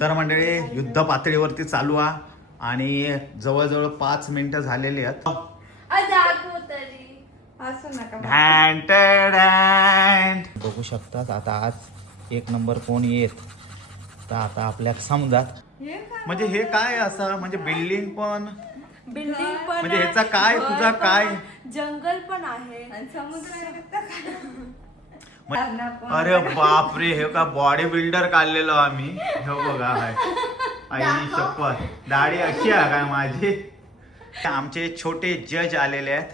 तर मंडळी युद्ध पातळीवरती चालू आहे आणि जवळजवळ 5 मिनिटं झालेली आहेत. बघू शकतात आता आज 1 नंबर कोण येत तर आता आपल्याला समजात. म्हणजे हे काय असं म्हणजे बिल्डिंग पण म्हणजे ह्याचा काय तुझा काय जंगल पण आहे आणि अरे बापरे हे का बॉडी बिल्डर काढलेलो आम्ही. हे बघा हाय आई शपथ दाढी अशी आहे काय माझी. आमचे छोटे जज आलेले आहेत.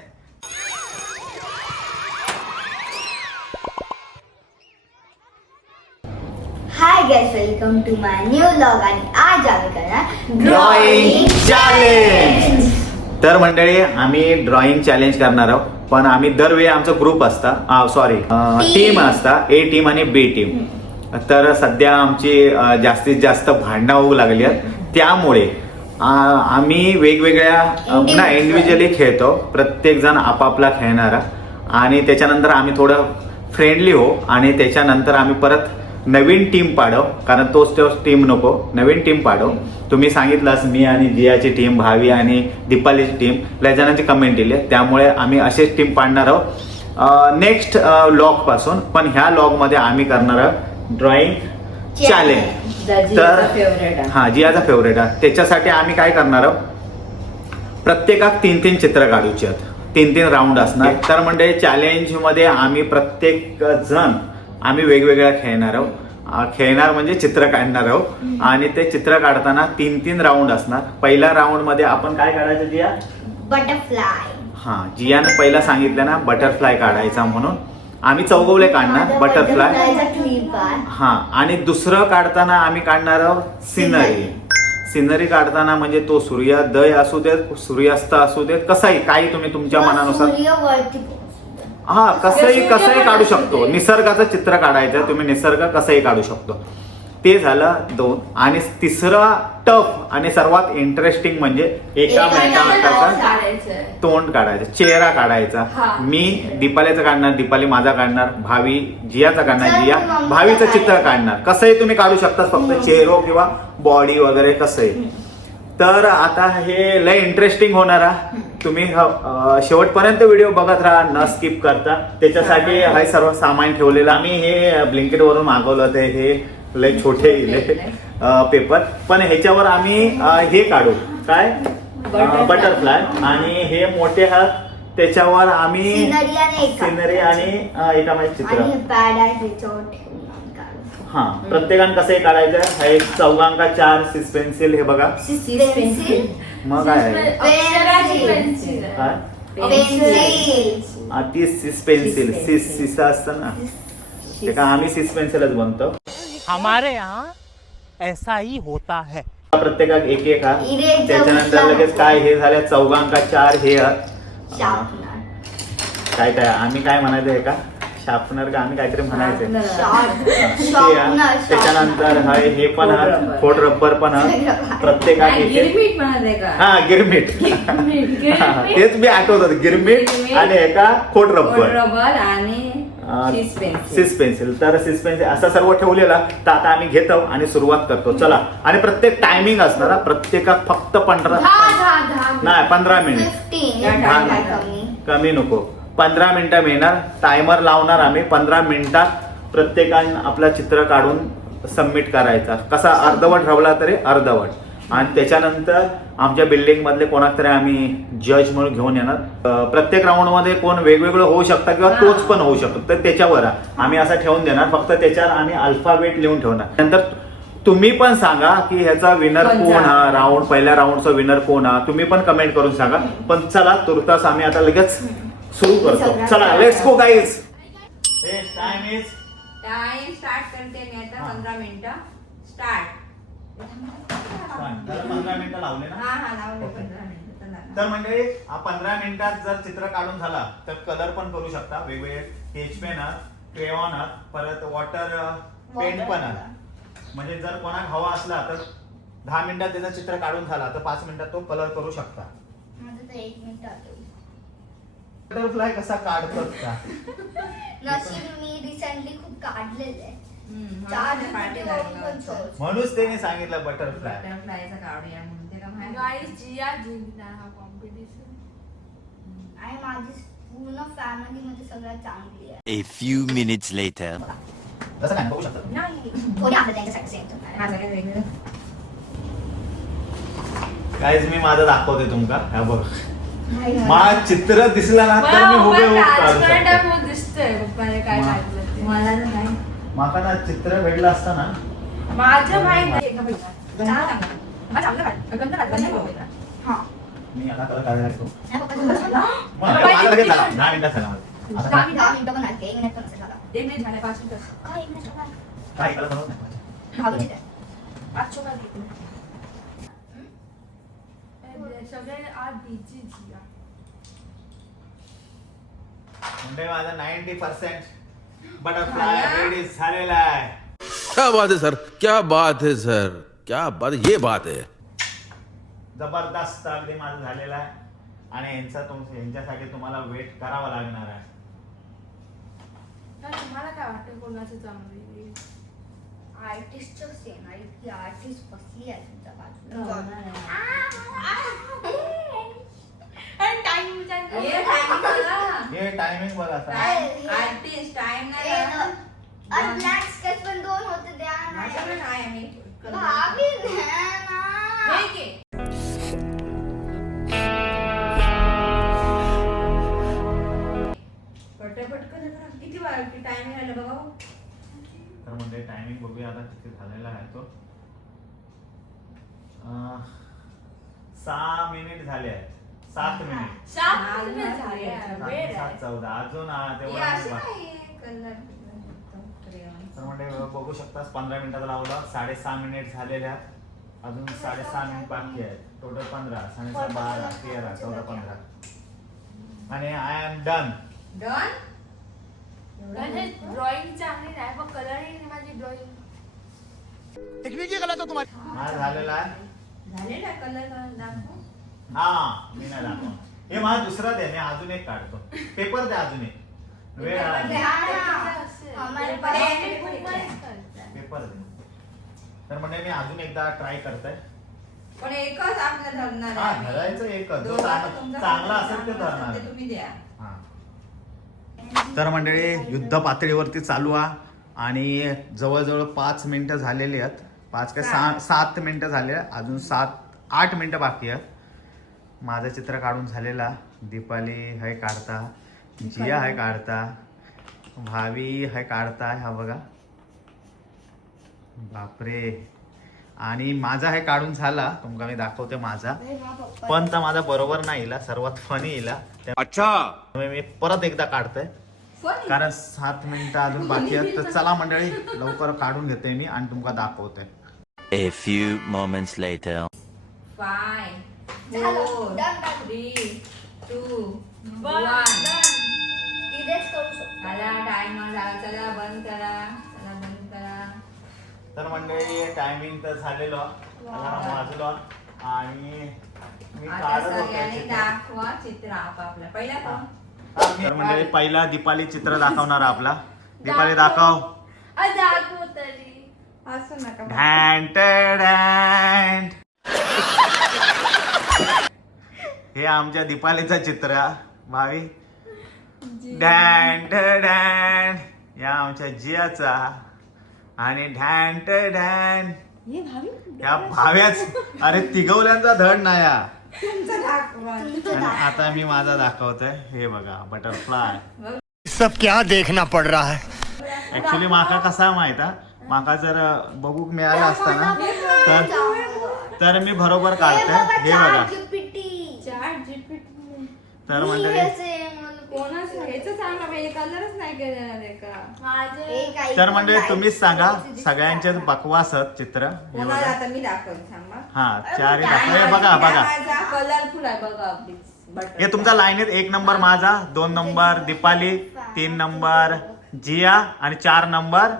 Hi guys, welcome to my new vlog आणि आज आम्ही करणार ड्रॉइंग चॅलेंज. तर मंडळी आम्ही ड्रॉइंग चॅलेंज करणार आहोत. पण आम्ही दरवेळी आमचा ग्रुप असता सॉरी टीम असता ए टीम आणि बी टीम. तर सध्या आमची जास्तीत जास्त भांडणं होऊ लागली आहेत. त्यामुळे आम्ही वेगवेगळ्या इंडिव्हिज्युअली खेळतो. प्रत्येक जण आपापला खेळणारा आणि त्याच्यानंतर आम्ही थोडं फ्रेंडली हो आणि त्याच्यानंतर आम्ही परत नवीन टीम पाडव. कारण तोच टीम नको, नवीन टीम पाडव. तुम्ही सांगितलंस मी आणि जियाची टीम, भावी आणि दीपालीची टीम लय जणांची कमेंट दिली. त्यामुळे आम्ही असेच टीम पाडणार आहोत नेक्स्ट लॉग पासून. पण ह्या लॉग मध्ये आम्ही करणार आहोत ड्रॉइंग चॅलेंज. तर हा जियाचा फेवरेट आहे. त्याच्यासाठी आम्ही काय करणार आहोत, प्रत्येकात 3-3 चित्र काढूची आहेत. 3-3 राऊंड असणार. तर म्हणजे चॅलेंज मध्ये आम्ही प्रत्येक जण आम्ही वेगवेगळ्या खेळणार आहोत. खेळणार म्हणजे चित्र काढणार आहोत आणि ते चित्र काढताना 3-3 राऊंड असणार. पहिल्या राऊंड मध्ये आपण काय काढायचं जिया? बटरफ्लाय. हा जियाने पहिला सांगितलं ना बटरफ्लाय काढायचा म्हणून आम्ही चौगवले काढणार बटरफ्लाय. हा आणि दुसरं काढताना आम्ही काढणार आहोत सिनरी. सिनरी काढताना म्हणजे तो सूर्योदय असू देत सूर्यास्त असू देत कसाही काही तुम्ही तुमच्या मनानुसार हा कसंही काढू शकतो. निसर्गाचं चित्र काढायचं तुम्ही, निसर्ग कसंही काढू शकतो. ते झालं 2. आणि तिसरा टफ आणि सर्वात इंटरेस्टिंग म्हणजे एकामेकाचं तोंड काढायचं, चेहरा काढायचा. मी दीपालीचं काढणार, दीपाली माझा काढणार, भावी जियाचा काढणार, जिया भावीचं चित्र काढणार. कसंही तुम्ही काढू शकता, फक्त चेहरो किंवा बॉडी वगैरे कसंही. तर आता हे लय इंटरेस्टिंग होणार आहे. तुम्ही शेवटपर्यंत व्हिडिओ बघत राहा न स्किप करता. त्याच्यासाठी हे सर्व सामान ठेवलेलं आम्ही हे ब्लिंकेट वरून मागवलं ते हे लय छोटे पेपर. पण ह्याच्यावर आम्ही हे काढू काय बटरफ्लाय आणि हे मोठे हात त्याच्यावर आम्ही सिनरी आणि एकामेक चित्र. हा प्रत्येकाने कसंही काढायचं. हा एक चौगांका 4 सिस पेन्सिल. हे बघा मग काय ती सिस पेन्सिल सिस असतं ना ते का आम्ही सिस पेन्सिलच बनतो. हमारे यहाँ ऐसा ही होता है. प्रत्येकात एक एक हा. त्याच्यानंतर लगेच काय हे झालं चौगांका 4 हे काय काय आम्ही काय म्हणायचं आहे का शार्पनर का आम्ही काहीतरी म्हणायचं. त्याच्यानंतर हे पण खोड रब्बर पण प्रत्येकात हा गिरमीट तेच मी आठवत गिरमीट आणि एका खोड रब्बर आणि सिस पेन्सिल. तर सिस पेन्सिल असं सर्व ठेवलेला. तर आता आम्ही घेतो आणि सुरुवात करतो. चला. आणि प्रत्येक टायमिंग असणार प्रत्येकात फक्त 15 मिनिट कमी नको 15 मिनिटं मिळणार. टायमर लावणार आम्ही. 15 मिनिटात प्रत्येकाने आपला चित्र काढून सबमिट करायचा. कसा अर्धवट ठेवला तरी अर्धवट. आणि त्याच्यानंतर आमच्या बिल्डिंग मधले कोणाक तरी आम्ही जज म्हणून घेऊन येणार. प्रत्येक राऊंड मध्ये कोण वेगवेगळं होऊ शकतं किंवा तोच पण होऊ शकतो. तर त्याच्यावर आम्ही असं ठेवून देणार. फक्त त्याच्यावर आम्ही अल्फाबेट लिहून ठेवणार. नंतर तुम्ही पण सांगा की ह्याचा विनर कोण हा राऊंड पहिल्या राऊंडचा विनर कोण हा तुम्ही पण कमेंट करून सांगा. पण चला तुर्तास आम्ही आता लगेच सुरू करतो. चला let's go guys. Time start करते मी आता. 15 मिनिटं स्टार्ट. 15 मिनिटं लावले ना. लावले 15 मिनिटं. तर म्हणजे 15 मिनिटात जर चित्र काढून झाला तर कलर पण करू शकता. वेगवेगळे स्केच पेन क्रेयॉन परत वॉटर पेंट पण म्हणजे जर कोणाक हवा असला तर 10 मिनिटात त्याचं चित्र काढून झाला तर 5 मिनिटात तो कलर करू शकता. बटरफ्लाय कसा काढतात का नशीब मी रिसेंटली खूप काढलेले. चार पार्टी म्हणूनच त्याने सांगितलं बटरफ्लाय. बटरफ्लायचा काढूया म्हणून ते का माहिती? गाईस जिया जिंकणार हा कॉम्पिटिशन. आणि माझी पूर्ण फॅमिली मध्ये सगळ्यात चांगली आहे. A few minutes later. तसं काय बघू शकता. नाही कोणी आपलं त्यांच्यासाठी सेम तुम्हाला. हा, सगळे वेगवेगळे. काहीच मी माझं दाखवते तुमका. हा बघ मला चित्र दिसलं ना तर मी उभे उभे काढू शकतो. दिसतंय पप्पाने काय मा- काढलं ते. मला तर नाही. माका ना चित्र भेटलं असतं ना. माझ्या माहित नाही. हा. मी आता कलर काढायला लागतो. नाही पप्पा तुम्हाला सांगा. माझं लगेच झालं. 10 मिनिटात सांगा मला. आता 10 मिनिटं पण नाही, 1 मिनिट पण नसेल झाला. एक मिनिट झालं 5 मिनिट. काय 1 मिनिट झाला? काय कलर बनवत नाही. भाऊजी ते. 5 मिनिट. सगळे आज बीची जिया. म्हणजे माझा 90% बटरफ्लाय रेडी झालेला आहे. क्या बात है सर, क्या बात है सर, क्या बात, ये बात है. जबरदस्त अगदी माझं झालेला आहे. आणि यांच्यासाठी तुम्हाला वेट करावा लागणार आहे. तर तुम्हाला काय वाटतं कोणाचं चांगलं आहे? आर्टिस्टचं सेम आहे की आर्टिस्ट बसली आहे तुमच्या हो, बाजूला. आणि टाइम विचार कर. हे timing बघा. हे टायमिंग बघा आता. Artist, time नाही ए, लागत. आणि ब्लॅक स्केच पण 2 होते द्या ना. माझ्याकडे नाही आहे, मी भाभी द्या ना. हे घे. पटपट कर जरा. किती टायमिंग आलं बघा हो. तर म्हणजे टायमिंग बघूया आता किती झालेला आहे तो. 6 मिनिट झाले आहेत. 7 मिनिट. 7 मिनिट झाले. वेळ 7, आहे. 14 अजून हे तेवढा अशी नाही. नाहीये, कलर तर म्हणजे बघू शकतास 15 मिनिटात लावला. 6.5 मिनिट झालेले आहेत. अजून 6.5 मिनिट बाकी आहेत. टोटल 15, 6.5, 12, 13, 14, 15 आणि आय एम डन. डन. म्हणजे ड्रॉइंग चांगली नाही पण कलरिंग नाही माझी ड्रॉइंग. माझा झालेला आहे. झालेला कलर दाखव. हा मी नाही दाखवणार. हे माझा दुसरा दे. मी अजून एक काढतो. पेपर दे अजून एक. वेळ आहे. द्या ना. आम्हाला पेपर दे. तर म्हणजे मी अजून एकदा ट्राय करतोय. पण एकच आपलं धरणार हा आहे. धरायचं एकच. जो दोघांचं तुमचं चांगला असेल ते चांगलं धरणार. ते तुम्ही द्या. हा. तर मंडळी युद्ध पातळीवरती चालू आहे आणि जवळजवळ 5 मिनिटं झालेली आहेत. 5 काय 7 मिनिटं झाले. अजून 7-8 मिनिटं बाकी आहेत. माझं चित्र काढून झालेला. दीपाली है काढता, जिया है काढता, भावी है काढता. हा बघा बापरे. आणि माझा हे काढून झाला. तुमका मी दाखवते माझा. पण तर माझा बरोबर नाही इला. सर्वात फनी इला. अच्छा. त्यामुळे मी परत एकदा काढतोय कारण 7 मिनिटं अजून बाकी आहेत. तर चला मंडळी लवकर काढून घेते मी आणि तुमका दाखवते. A few moments later. 5, झालं. 4, Done, done. 3, 2, Done, 1. done. इथेच करू शकतो. चला टाइमर झाला. चला बंद करा. चला बंद करा. तर मंडळी टायमिंग तर झालेलो. अलार्म वाजलो आणि मी आता काढत सगळ्यांनी होतो. दाखवा चित्र आपापलं. पहिला कोण? तर मंडळी पहिला दीपाली चित्र दाखवणार आपला. दीपाली दाखव. दाखव तरी. असं नका. ढॅन टॅन. हे आमच्या दीपालीचं चित्र. भावी ढॅन टॅन. या आमच्या जियाचा. आणि ढॅन टॅन. या भाव्याच. अरे तिघवल्यांचा धड नाही हा. तुमचं दाखवा. आणि आता मी माझा दाखवतोय. हे बघा बटरफ्लाय. सब क्या देखना पड़ रहा है. ऍक्च्युली माका कसा माहित हा? माका जर बघूक मिळालं असतं ना तर मी बरोबर काढतोय. हे बघा. Chart GPT. तर म्हणजे कोणाचं ह्याचं सांगा पाहिजे. कलरच नाही केलेला आहे का? माझं तर म्हणजे तुम्हीच सांगा. सगळ्यांचेच बकवास आहेत चित्र. हे कोणाला बघा. आता मी दाखवते थांबा. हा चारही दाखव. हे बघा बघा. कलरफुल आहे बघा अगदी. हे तुमचा लाईनीत 1 नंबर माझा, 2 नंबर दीपाली, 3 नंबर जिया आणि 4 नंबर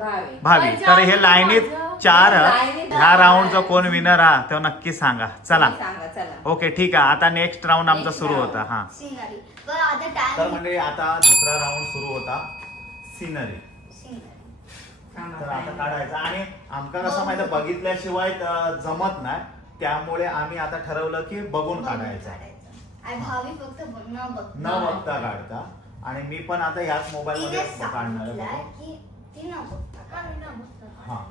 भावी. तर हे लाईनीत 4. ह्या राऊंडचा कोण विनर हा तो नक्की सांगा. चला सांगा चला. ओके ठीक आहे. आता नेक्स्ट राऊंड आमचा सुरू होता. हा सिनरी. बरं आता तर टाइम. म्हणजे आता दुसरा राऊंड सुरू होता. सिनरी. तर आता काढायचं आणि आमका कसं माहिती बघितल्याशिवाय जमत नाही, त्यामुळे आम्ही आता ठरवलं की बघून काढायचं. आणि भावी फक्त न बघता काढता. आणि मी पण आता ह्याच मोबाईल मध्ये काढणार आहे बघा. की ती न बघता. हा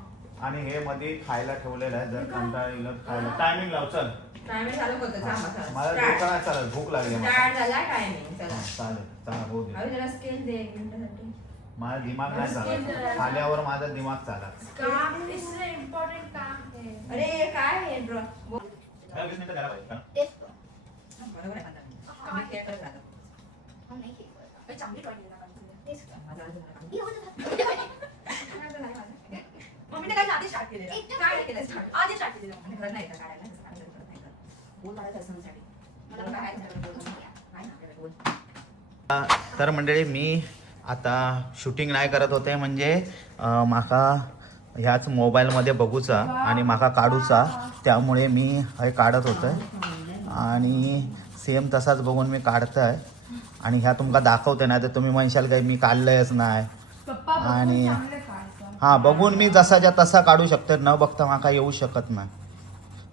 आणि हे मध्ये खायला ठेवलेलं आहे, जर कंटाळा येईल खायला. टायमिंग लाव चल. टायमिंग चालू करतो. मला डोकं नाही चालेल, भूक लागली मला. स्टार्ट झाला टायमिंग. चला चालेल चला होऊ दे. अभी जरा स्केल दे 1 मिनिटासाठी. माझा दिमाग नाही चालत, खाल्यावर माझा दिमाग चालत. काम इससे इम्पोर्टेंट काम है. अरे काय आहे ड्रॉ? 20 मिनिटं द्यायला पाहिजे का? तेच तो. बरोबर आहे. आम्ही खेळ करत राहतो. हा, नाही केलं. अरे चांगली ड्रॉइंग आहे ना. तेच तो. माझा अजून नाही. मम्मीने काय आधी स्टार्ट केलेलं. काय केलं स्टार्ट? आधी स्टार्ट केलेलं. आणि घरात नाही का काढायला? तसं काढायला घरात नाही का? बोल काढायचं असं साठी. मला काय आहे त्याच्याकडे बोल. आहे ना आपल्याकडे बोल. तर मंडळी मी आता शूटिंग नाही करत होते, म्हणजे माका ह्याच मोबाईलमध्ये बघूचा आणि माका काढूचा, त्यामुळे मी हे काढत होतं आणि सेम तसाच बघून मी काढतोय आणि ह्या तुमका दाखवते ना, तर तुम्ही म्हणशाल काही मी काढलंयच नाही. आणि हां बघून मी जसाच्या तसा काढू शकतो, न बघता माका येऊ शकत नाही.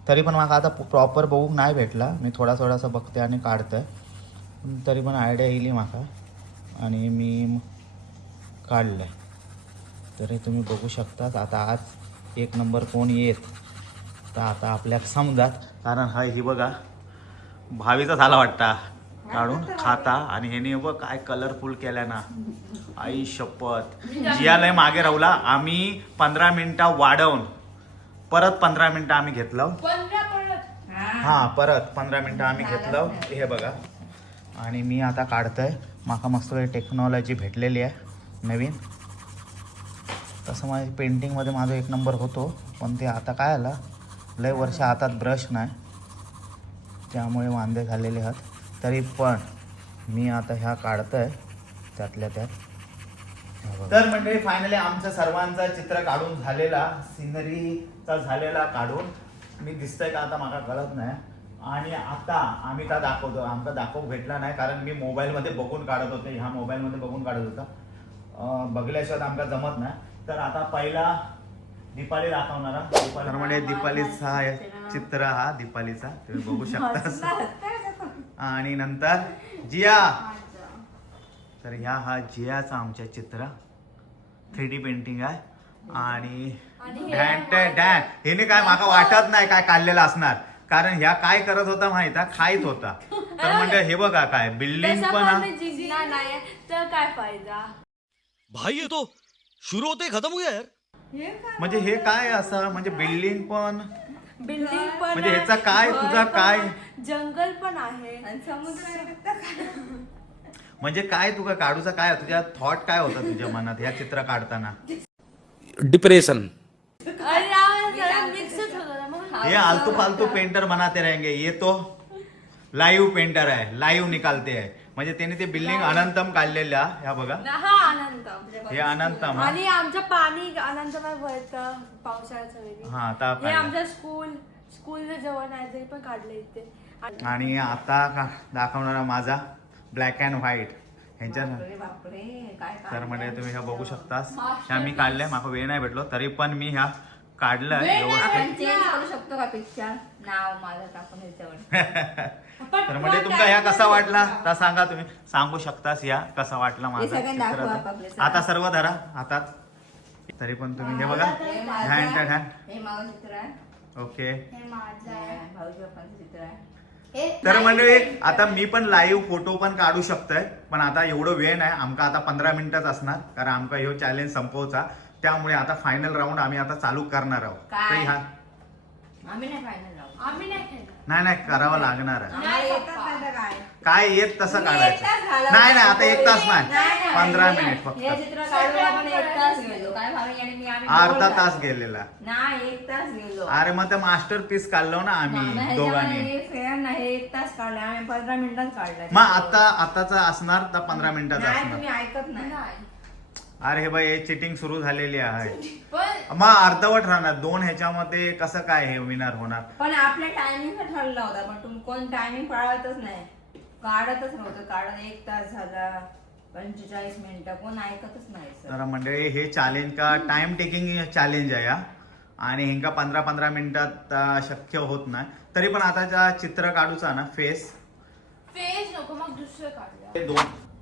तरी पण माका आता प्रॉपर बघूक नाही भेटला, मी थोडासा बघते आणि काढतोय, तरी पण आयडिया येईल माका आणि मी काढलं आहे. तरी तुम्ही बघू शकतात. आता आज 1 नंबर कोण येत तर आता आपल्याला समजात, कारण हा ही बघा भावीचा झाला वाटता काढून खाता आणि ह्याने बघ काय कलरफुल केल्या ना, आई शपथ. जियाला मागे राहूला, आम्ही 15 मिनिटं वाढवून परत 15 मिनिटं आम्ही घेतलं. 15 परत. हां परत 15 मिनिटं आम्ही घेतलं. हे बघा आणि मी आता काढतोय. माका मस्त टेक्नॉलॉजी भेटलेली आहे नवीन. तसं माझ्या पेंटिंगमध्ये माझा 1 नंबर होतो, पण ते आता काय आलं लय वर्ष हातात ब्रश नाही, त्यामुळे वांदे झालेले आहेत. तरी पण मी आता ह्या काढतोय त्यातल्या त्यात. तर मंडळी फायनली आमचं सर्वांचा चित्र काढून झालेला, सिनरीचा झालेला काढून. मी दिसतंय का आता मला कळत नाही. आणि आता आम्ही का दाखवतो, आमचा दाखवू भेटला नाही, कारण मी मोबाईलमध्ये बघून काढत होते. ह्या मोबाईलमध्ये बघून काढत होता, बघल्याशिवाय आमका जमत नाही. तर आता पहिला दीपाली दाखवणारा. तर म्हणजे दीपालीचा चित्र, हा दीपालीचा तुम्ही बघू शकता. आणि नंतर जिया. तर ह्या हा जियाचा आमच्या चित्र 3D पेंटिंग आहे. आणि ह्याने काय माका वाटत नाही काय काढलेलं असणार, कारण ह्या काय करत होता माहिती आहे, खाईत होता. तर म्हणजे हे बघा काय बिल्डिंग पण जिंकणार नाही तर काय फायदा. भाई ये तो शुरू होते ही खत्म हो गया यार. म्हणजे हे काय असं, म्हणजे बिल्डिंग पण बिल्डिंग पण म्हणजे ह्याचा काय तुझा काय जंगल पण आहे. आणि समुद्र म्हणजे काय तुका काढूचा काय तुझ्या थॉट काय होता तुझ्या मनात ह्या चित्र काढताना? डिप्रेशन. अरे यार मिक्सच होतं ना मग. ये आलतू फालतू पेंटर बनाते रहेंगे, ये तो लाईव्ह पेंटर आहे, लाईव्ह निकालते आहे. म्हणजे त्याने ते बिल्डिंग अनंतम काढलेल्या, ह्या बघा हा अनंतम. हे अनंतम हा. आणि आमचं पाणी अनंतमय भरतं पावसाळ्याचं वेळी. हा आता हे आमचं स्कूल जवळ नाही तरी पण काढलं इथे. आणि आता दाखवणारा माझा ब्लॅक अँड व्हाईट ह्यांच्या. बापरे काय तर म्हणजे तुम्ही ह्या बघू शकता, ह्या मी काढल्या, माका वेळ नाही भेटलो तरी पण मी ह्या काढलं व्यवस्थित. आपण चेंज करू शकतो का पिक्चर? नाव माझं टाकून ह्याच्यावर. तर म्हणजे तुमका ह्या कसा वाटला तर सांगा, तुम्ही सांगू शकतास या कसा वाटला माझा सगळ्यांना चित्र. दाखवा आपल्या तर. आता सर्व धरा हातात. तरी पण तुम्ही हे बघा हँड टॅड हँड. हे माझं चित्र आहे. ओके. हे माझं आहे. भाऊजी बाप्पांचं चित्र आहे. हे तर म्हणजे आता मी पण लाईव्ह फोटो पण काढू शकतोय, पण आता एवढं वेळ नाही आमका. आता 15 मिनिटच असणार, कारण आमका ह्यो चॅलेंज संपवचा. त्यामुळे आता फायनल राऊंड आम्ही आता चालू करणार आहोत. तर काय? ह्या आम्ही नाही फायनल राहू. आम्ही नाही खेळणार. नाही करावं लागणार आहे. आम्हाला येतात आता काय? काय येत तसं तुम्ही एक तास काढायचं. घालवला. नाही आता 1 तास नाही, नाही. 15 मिनिट फक्त. हे चित्र काढून आपण 1 तास गेलो. काय भावी आणि मी आम्ही अर्धा दोन तास गेलेला. नाही 1 तास गेलो. अरे मग ते मास्टर पीस काढलो ना आम्ही दोघांनी. फेअर नाही 1 तास काढला आम्ही 15 मिनिटात काढला. मग आताचा असणार तर 15 मिनिटाचा नाही असणार. तुम्ही ऐकत नाही. अरे हे बाई चिटिंग सुरू झालेली आहे. पण मग अर्धवट राहणार 2 ह्याच्यामध्ये कसं काय हे विनर होणार? पण आपल्या टायमिंग ठरला होता, पण तुम्ही कोण टायमिंग पाळतच नाही, काढतच नव्हतं. काढत 1 तास झाला 45 मिनिटं कोण ऐकतच नाही सर. तर मंडळी हे चॅलेंज का टाइम टेकिंग चॅलेंज आहे हा. आणि हिंका 15-15 मिनिटात शक्य होत नाही. तरी पण आता चित्र काढूचा ना फेस नको मग दुसरं काढूया. ते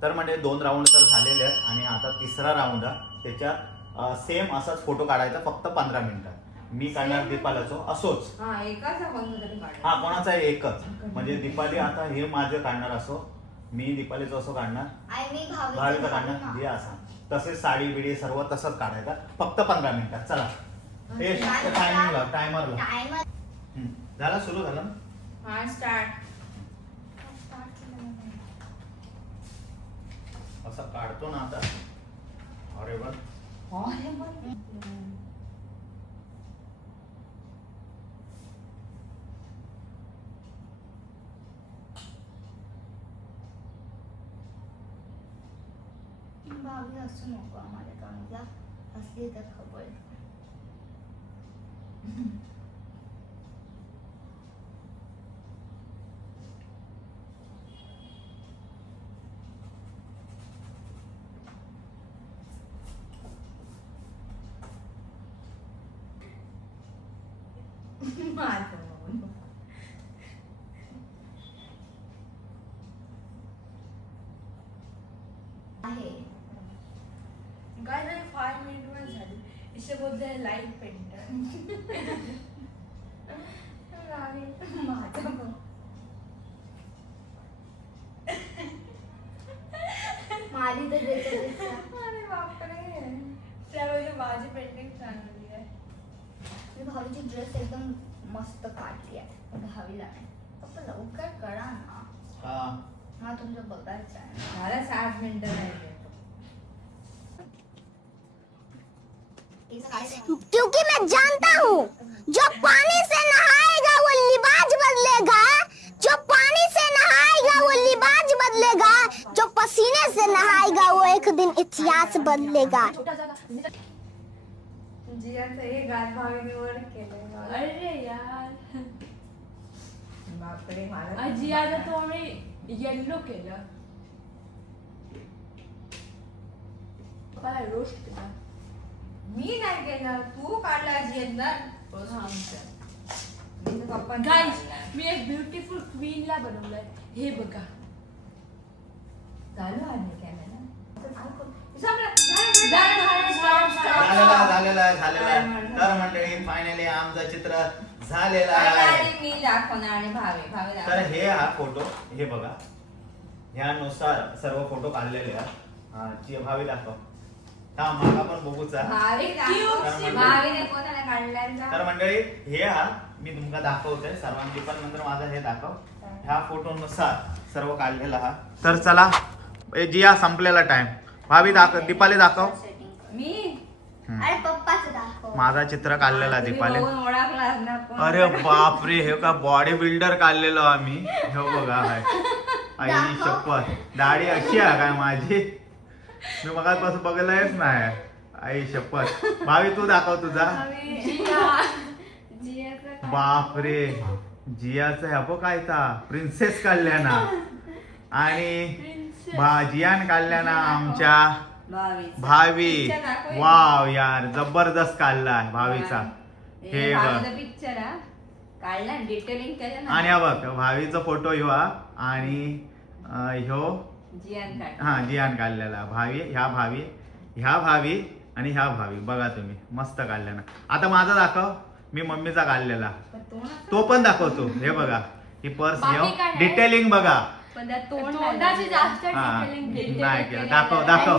तर म्हणजे 2 राऊंड तर झालेले आहेत आणि आता तिसरा राऊंड आहे. त्याच्यात सेम असाच फोटो काढायचा फक्त 15 मिनिटात. मी काढणार दीपालाचो असोच. हा एकाच आपण तरी काढू. हा कोणाचा एकच म्हणजे दीपाली आता हे माझं काढणार असो, मी दीपालीचं असं काढणार, आणि मी भावीचं काढणार भावी जे असा. तसेच साडी बिडी सर्व तसंच काढायचं फक्त 15 मिनिटात. चला हे टायमिंग टायमर टाइमर झाला, सुरू झाला ना. हा स्टार्ट. असं काढतो ना आता. अरे वा भावी असू नको आम्हाला, कारण की असली तर खबर. आहे काय नाही 5 मिनिट मध्ये झाली. इसे बोलते हैं लाइट पेंटर. माझी तर अरे बापरे, त्यावेळी माझी पेंटिंग चांगली आहे. मी भावीची ड्रेस एकदम मस्त काढली आहे. भावीला नाही फक्त लवकर करा ना. मला तुमचं बघायचं आहे. मला 7 मिनिटं राहिले. क्योंकि मैं जानता हूँ जो पानी से नहाएगा वो लिबाज बदलेगा, जो पानी से नहाएगा वो लिबाज बदलेगा, जो पसीने से नहाएगा वो एक दिन इतिहास बदलेगा. जियाचं हे गात भावीने वर केलंय. अरे यार, बापरे मला आजी आता तो आम्ही येल्लो केलं. काय रोस्ट केला. मी नाही केलं, तू काढला जियेंद्र. गाईस, मी एक ब्युटिफुल क्वीन ला बनवलंय. हे बघा. चालू आहे कॅमेरा. झालेला आहे. तर मंडळी फायनली आमचं चित्र झालेलं आहे. मी दाखवणार आणि भावे तर हे हा फोटो हे बघा, ह्यानुसार सर्व फोटो काढलेले आहेत. भावी दाखव. हा मागा पण बघूचा. भावीने कोणाला काढलाय. तर मंडळी हे हा मी तुमका दाखवतोय सर्वांची, पण नंतर माझा हे दाखव. ह्या फोटोनुसार सर्व काढलेला हा. तर चला जिया संपलेला टाइम. भावी दाखव, दीपाली दाखव. मी अरे पप्पाचं दाखव. माझा चित्र काढलेला दीपाली. ओळखला ना कोण. अरे बापरे, हे का बॉडी बिल्डर काढलेलो आम्ही. हे बघा हाय आई शपथ, दाढी अशी आहे काय माझी. मी मगापासून बघायलाच नाही. आई शपथ. भावी तू दाखव तुझा. बापरे, जियाचा ह्या बघ काय प्रिन्सेस काढल्या ना. आणि जियान काढल्या ना आमच्या भावी. वाव यार, जबरदस्त काढलाय भावीचा. हे बघ पिक्चर काढला, डिटेलिंग केलं ना. आणि हा बघ भावीचा फोटो ह्यो हा. आणि ह्यो जियान काढलेला. भावी ह्या भावी आणि ह्या भावी बघा तुम्ही मस्त काढल्या ना. आता माझा दाखव. मी मम्मीचा काढलेला तो पण दाखवतो. हे बघा ही पर्स घेऊ, डिटेलिंग बघा. तोंडाची जास्त नाही केलं. दाखव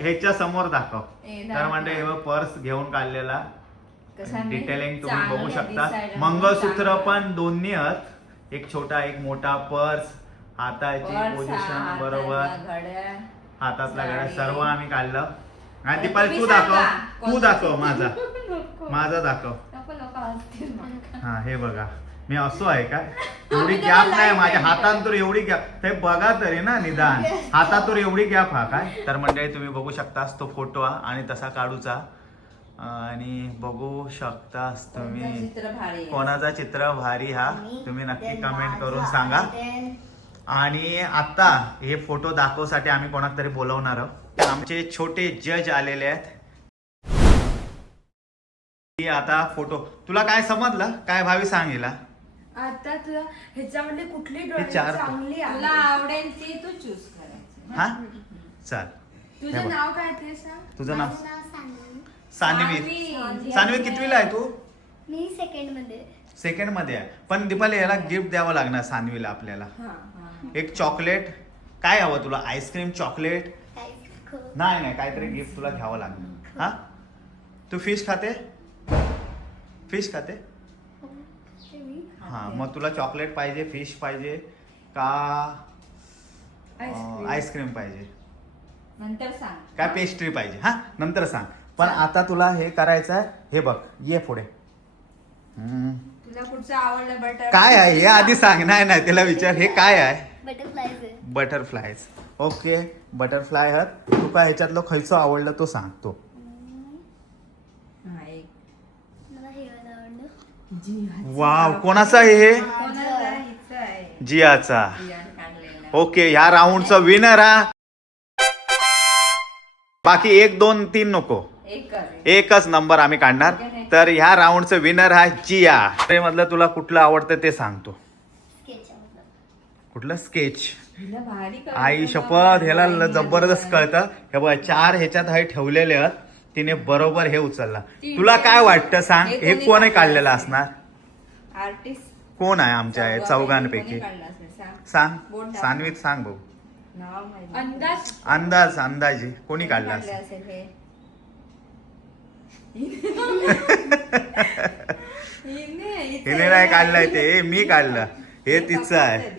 ह्याच्या समोर दाखव. तर म्हणजे हे पर्स घेऊन काढलेला. डिटेलिंग तुम्ही बघू शकता. मंगळसूत्र पण दोन्ही आहेत, एक छोटा एक मोठा. पर्स, हाताची पोझिशन बरोबर, हातातला घड्याळ सर्व आम्ही काढलं. आणि दीपाली तू दाखव माझा दाखव. हा हे बघा, मी असो आहे का. एवढी गॅप नाही माझ्या हातात, तर एवढी गॅप हे बघा तरी ना निदान. हातात तर एवढी गॅप हा काय. तर मंडळी तुम्ही बघू शकतास तो फोटो हा आणि तसा काढूचा. आणि बघू शकतास तुम्ही कोणाचा चित्र भारी हा तुम्ही नक्की कमेंट करून सांगा. आणि आता हे फोटो दाखवसाठी आम्ही कोणाक तरी बोलवणार आहोत. आमचे छोटे जज आलेले आहेत. आता फोटो तुला काय समजलं काय भावी सांग हिला. आता तुला ह्याच्यामध्ये कुठली हे ड्रॉइंग चार- चांगली आहे? तुला आवडेल ती तू चूज करायची. हा चल. तुझं हे बघ. नाव काय ते सांग. तुझं नाव सानवी. सान्वी. सान्वी कितवीला आहे तू. मी सेकंड मध्ये. सेकंड मध्ये आहे. पण दीपाली याला गिफ्ट द्यावं लागणार सान्वीला आपल्याला. हा, हा. एक चॉकलेट. काय हवं तुला आईस्क्रीम चॉकलेट. नाही नाही काहीतरी गिफ्ट तुला घ्यावं लागणार. हा तू फिश खाते. फिश खाते. हा मग तुला चॉकलेट पाहिजे फिश पाहिजे का आईस्क्रीम. आईस्क्रीम पाहिजे नंतर सांग. काय पेस्ट्री पाहिजे. हा नंतर सांग. पण आता तुला हे करायचं आहे. हे बघ ये पुढे. तुला कुठचं आवडलं बटर. काय आहे हे आधी सांग. नाही नाही तिला विचार हे काय आहे. बटरफ्लायज. बटरफ्लायज. ओके बटरफ्लाय हत. तुका ह्याच्यातलं खयचं आवडलं तो सांग. तो हा, एक. मला हे आवडलं. वाव कोणाचा आहे हे. कोणाचा हिचा आहे. जियाचा. जियाने काढलेला. ओके ह्या राऊंडचा विनर हा. बाकी 1 2 3 नको. एक कर. एकच नंबर आम्ही काढणार. तर ह्या राऊंडचं विनर हा जिया. ते मधलं तुला कुठलं आवडतं ते सांगतो. स्केच आवडलं. कुठलं स्केच. हिला भारी कळतं. आई शपथ ह्याला जबरदस्त कळतं. हे बघ 4 ह्याच्यात हे ठेवलेले आहेत. तिने बरोबर हे उचलला. तुला काय वाटतं सांग हे कोणी काढलेलं असणार. आर्टिस्ट कोण आहे आमच्या चौघांपैकी सांग. बोट दाखव. सान्वीत सांग बघू. नाव माहिती. अंदाज. अंदाजे कोणी काढला काढले असेल. असेल हे. हिने नाही काढलाय ते मी काढलं. हे तिचं आहे.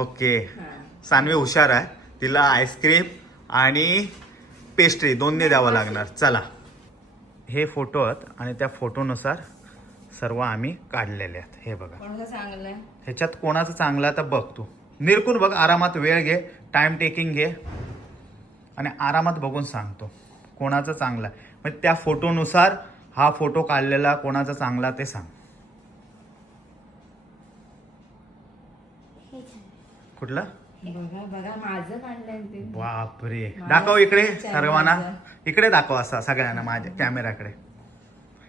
ओके सान्वी हुशार आहे. तिला आईस्क्रीम आणि पेस्ट्री दोन्ही द्यावं लागणार. चला हे फोटो आहेत आणि त्या फोटोनुसार सर्व आम्ही काढलेले आहेत. हे बघा कोणाचं चांगलं. ह्याच्यात कोणाचं चांगलं आहे तर बघ तू निरकून बघ. आरामात वेळ घे. टाइम टेकिंग घे आणि आरामात बघून सांगतो कोणाचं चांगलं आहे. म्हणजे त्या फोटोनुसार हा फोटो काढलेला कोणाचा चांगला ते सांग. कुठला. बघा बघा माझं काढलंय ते. बापरे दाखव इकडे सर्वांना. इकडे दाखव असा सगळ्यांना माझ्या कॅमेराकडे.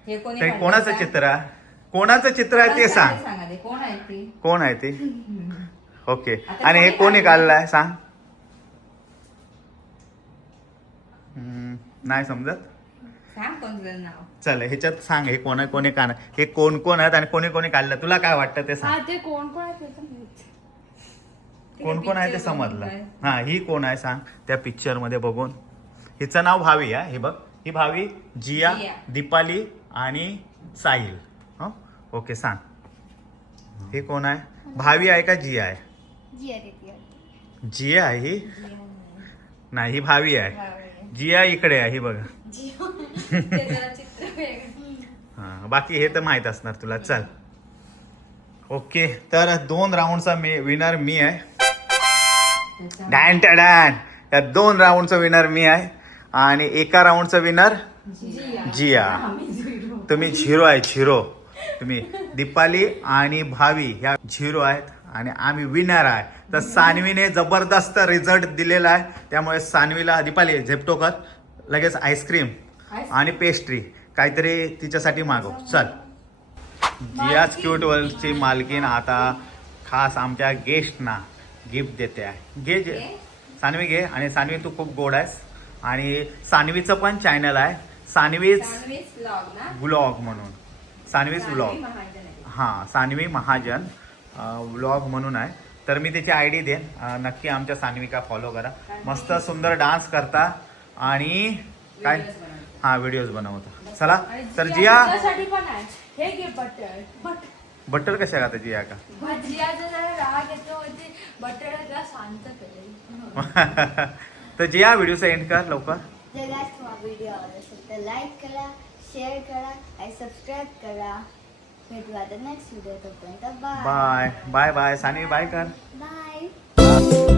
हे कोणी ते काढलं कोणाचं सांग? चित्र आहे. कोणाचं चित्र आहे ते सांग. सांगा ते कोण आहे ती. कोण आहे ते. ओके आता आणि हे कोणी कोणी काढलंय? काढलाय सांग. नाही समजत. सांग कोणतं नाव. चल ह्याच्यात सांग हे कोणी कोणी काढ. हे कोण कोण आहेत आणि कोणी कोणी काढलं तुला काय वाटतं ते हा सांग. ते कोण कोण आहे ते तर माहित. कोण कोण आहे ते picture समजलं. बघून हा ही कोण आहे सांग त्या पिक्चर मध्ये बघून. हिचं नाव भावी आहे. हे बघ ही भावी जिया जिया. दीपाली आणि साहिल. हो ओके सांग. हे कोण आहे. भावी आहे का जिया आहे. जी आहे ती. जिया आहे ही. नाही ही भावी आहे. जिया इकडे आहे ही बघा. ते जरा चित्र वेगळं. हा बाकी हे तर माहित असणार तुला. चल ओके तर 2 राऊंडचा विनर मी आहे. डॅन टॅडॅन. या 2 राऊंडचा विनर मी आहे आणि एका राऊंडचा विनर जिया. तुम्ही 0 आहे 0. तुम्ही दीपाली आणि भावी ह्या 0 आहेत आणि आम्ही विनर आहे. तर सान्वीने जबरदस्त रिझल्ट दिलेला आहे. त्यामुळे सान्वीला दीपाली झेपटोकत लगेच आईस्क्रीम आणि पेस्ट्री काहीतरी तिच्यासाठी मागव. चल जियाच क्यूट वर्ल्डची मालकीन आता खास आमच्या गेस्टना गिफ्ट देते आहे. घे सान्वी घे. आणि सान्वी तू खूप गोड आहेस. आणि सान्वीचं पण चॅनल आहे सान्वीच सान्वीच vlog ना. व्लॉग म्हणून. सान्वीच सान्वी व्लॉग. महाजन आहे. हां सान्वी महाजन व्लॉग म्हणून आहे. तर मी त्याची आय डी देईन. नक्की आमच्या सान्विका फॉलो करा. मस्त सुंदर डान्स करता आणि काय Videos बनवते. हां व्हिडिओज बनवता. चला आणि तर जिया तुझ्यासाठी पण आहे. हे घे बटर. बटर कशा खाता जिया का. जियाचा जरा राग येतो म्हणजे बटरला शांत करेल. तर जिया व्हिडिओचा एंड कर लवकर. जर गाइस तुम्हाला व्हिडिओ आवडला असेल तर लाईक करा, शेअर करा आणि सबस्क्राईब करा. भेटू आता नेक्स्ट व्हिडिओ. तोपर्यंत bye bye bye bye. Sanvi bye कर. बाय.